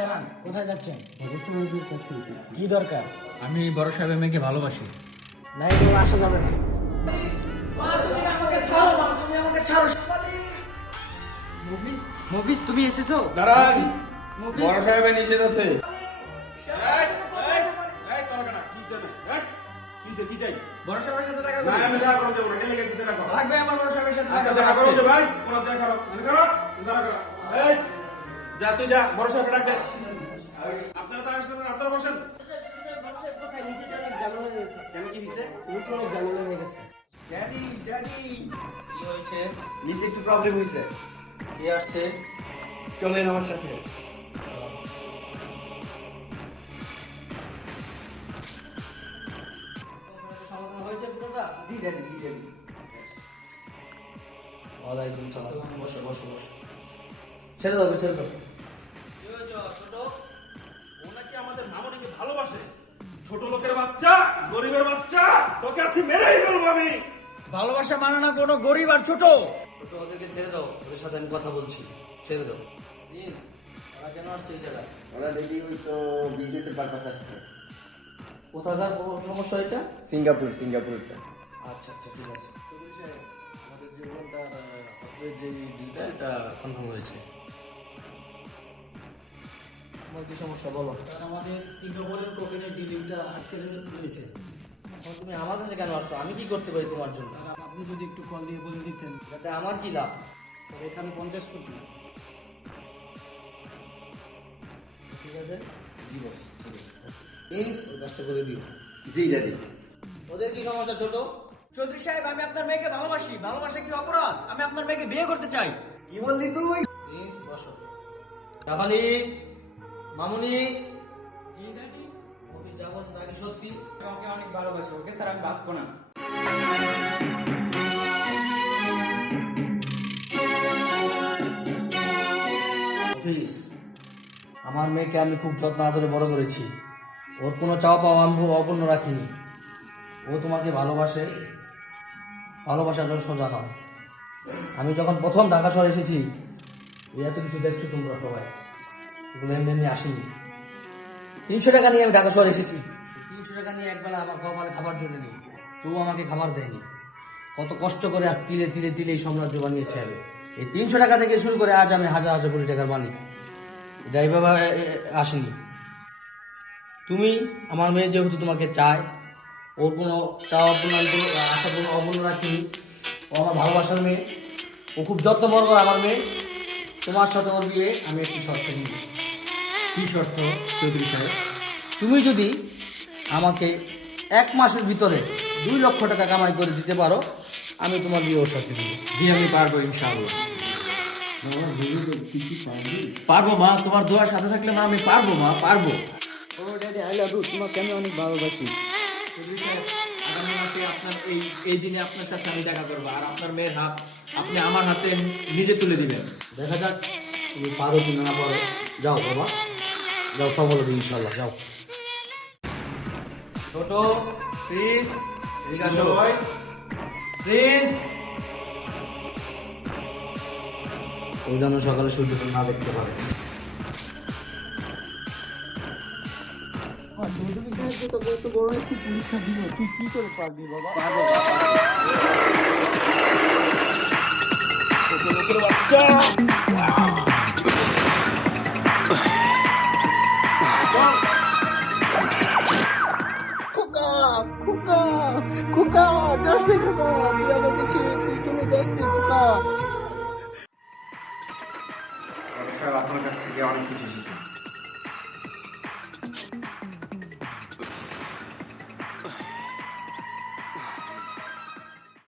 দাঁড়ান, কোথায় যাচ্ছেন? অবশ্যই কাছে কি দরকার? আমি বড় সাহেবের মেয়েকে ভালোবাসি। না, এগুলো আসা যাবে না। মুভিস তুমি এসেছো? দাঁড়ান, মুভিস বড় সাহেবের নিষেধ আছে। বড় সাহেবের সাথে দেখা না, করো। আমি দেখা করতে যাবো না, কেন গেছিস দেখা কর। লাগবে আমার বড় সাহেবের সাথে আচ্ছা, দেখা করো যে ভাই, কোনো দেখা করো, মনে করো, দেখা করো। এই, যা তুই যা, বড় সাহেব ডাক দে। আপনারা তারা আসছেন, আপনারা বসেন। কেন কি হয়েছে? ড্যাডি ড্যাডি কি হয়েছে? নিচে একটু প্রবলেম হয়েছে, কে আসছে? চলেন আমার সাথে। সমাধান হয়েছে পুরোটা? জি ড্যাডি জি ড্যাডি। ওয়ালাইকুম সালাম। বসো বসো বসো। ছেড়ে দাও ছেড়ে দাও। কি হয়েছে ছোট? ও নাকি আমাদের মামনিকে ভালোবাসে। ছোট লোকের বাচ্চা, গরিবের বাচ্চা, তোকে আজকে মেরেই ফেলবো আমি। ভালোবাসা মানে না কোনো গরিব আর ছোট। ছোট ওদেরকে ছেড়ে দাও, ওদের সাথে আমি কথা বলছি। ছেড়ে দাও। প্লিজ, ওরা কেন আসছে এই জায়গায়? ওরা দেখি ওই তো বিজনেসের পারপাস আসছে। কোথাকার সমস্যা এটা? সিঙ্গাপুর সিঙ্গাপুরটা। আচ্ছা আচ্ছা ঠিক আছে। চৌধুরী সাহেব, আমাদের জীবনটার অস্ত্রের যে ডিলটা এটা কনফার্ম হয়েছে। তোমার কি সমস্যা বলো? স্যার আমাদের সিঙ্গাপুরের কোকেনের ডিলিংটা আটকে রয়েছে। এখন তুমি আমার কাছে কেন আসছো? আমি কি করতে পারি তোমার জন্য? আপনি যদি একটু কল দিয়ে বলে দিতেন। যাতে আমার কি লাভ? স্যার এখানে 50 কোটি। ঠিক আছে, জি বস, ঠিক আছে। প্লিজ ওই কাজটা করে দিও। জি ড্যাডি। ওদের কি সমস্যা ছোট? চৌধুরী সাহেব, আমি আপনার মেয়েকে ভালোবাসি। ভালোবাসা কি অপরাধ? আমি আপনার মেয়েকে বিয়ে করতে চাই। কি বললি তুই? প্লিজ বসো। রাফালি, মামুনি, জি ড্যাডি। তুমি যা বলছো তা কি সত্যি? ওকে অনেক ভালোবাসি, ওকে স্যার আমি বাঁচবো না। প্লিজ, আমার মেয়েকে আমি খুব যত্ন আদরে বড় করেছি। ওর কোনো চাওয়া পাওয়া আমি অপূর্ণ রাখিনি। ও তোমাকে ভালোবাসে। ভালোবাসা যখন সোজা নয়। আমি যখন প্রথম ঢাকা শহরে এসেছি, এই এত কিছু দেখছো তোমরা সবাই, এগুলো এমনি এমনি আসেনি। 300 টাকা নিয়ে আমি ঢাকা শহরে এসেছি। 300 টাকা নিয়ে একবেলা আমার কপালে খাবার জন্য নেই, তবু আমাকে খাবার দেয়নি। কত কষ্ট করে আজ তিলে তিলে তিলে এই সাম্রাজ্য বানিয়েছে আমি। এই 300 টাকা থেকে শুরু করে আজ আমি হাজার হাজার কোটি টাকার মালিক। যাই বাবা আসেনি। তুমি আমার মেয়ে যেহেতু তোমাকে চায়, ওর কোনো চাওয়া পূর্ণ আশা পূর্ণ অপূর্ণ রাখিনি। ও আমার ভালোবাসার মেয়ে, ও খুব যত্ন বড় করে আমার মেয়ে। তোমার সাথে ওর বিয়ে আমি একটি শর্ত দিব। কি শর্ত চৌধুরী সাহেব? তুমি যদি আমাকে 1 মাসের ভিতরে 2 লক্ষ টাকা কামাই করে দিতে পারো, আমি তোমার বিয়ে ওর সাথে দিব। জি আমি পারবো ইনশাআল্লাহ। পারবো মা, তোমার দোয়ার সাথে থাকলে মা আমি পারবো, মা পারবো। ও ড্যাডি আই লাভ ইউ, তোমাকে আমি অনেক ভালোবাসি। চৌধুরী সাহেব, আগামী মাসে আপনার এই দিনে আপনার সাথে আমি দেখা করবো, আর আপনার মেয়ের হাত আপনি আমার হাতে নিজে তুলে দিবেন। দেখা যাক তুমি পারো কি না পারো। যাও বাবা, যাও, সফল হবে ইনশাল্লাহ। যাও ছোট, প্লিজ এদিকে আসো প্লিজ। ও যেন সকালে সূর্য না দেখতে পারে। চৌধুরী সাহেব তো তোকে এত বড় একটি পরীক্ষা দিল, তুই কি করে পারবি বাবা? ছোট লোকের বাচ্চা। খোকা খোকা খোকা, যাস না খোকা, তুই আমাকে ছেড়ে তুই চলে যাস না খোকা। সাহেব আপনার কাছ থেকে অনেক কিছু শিখি।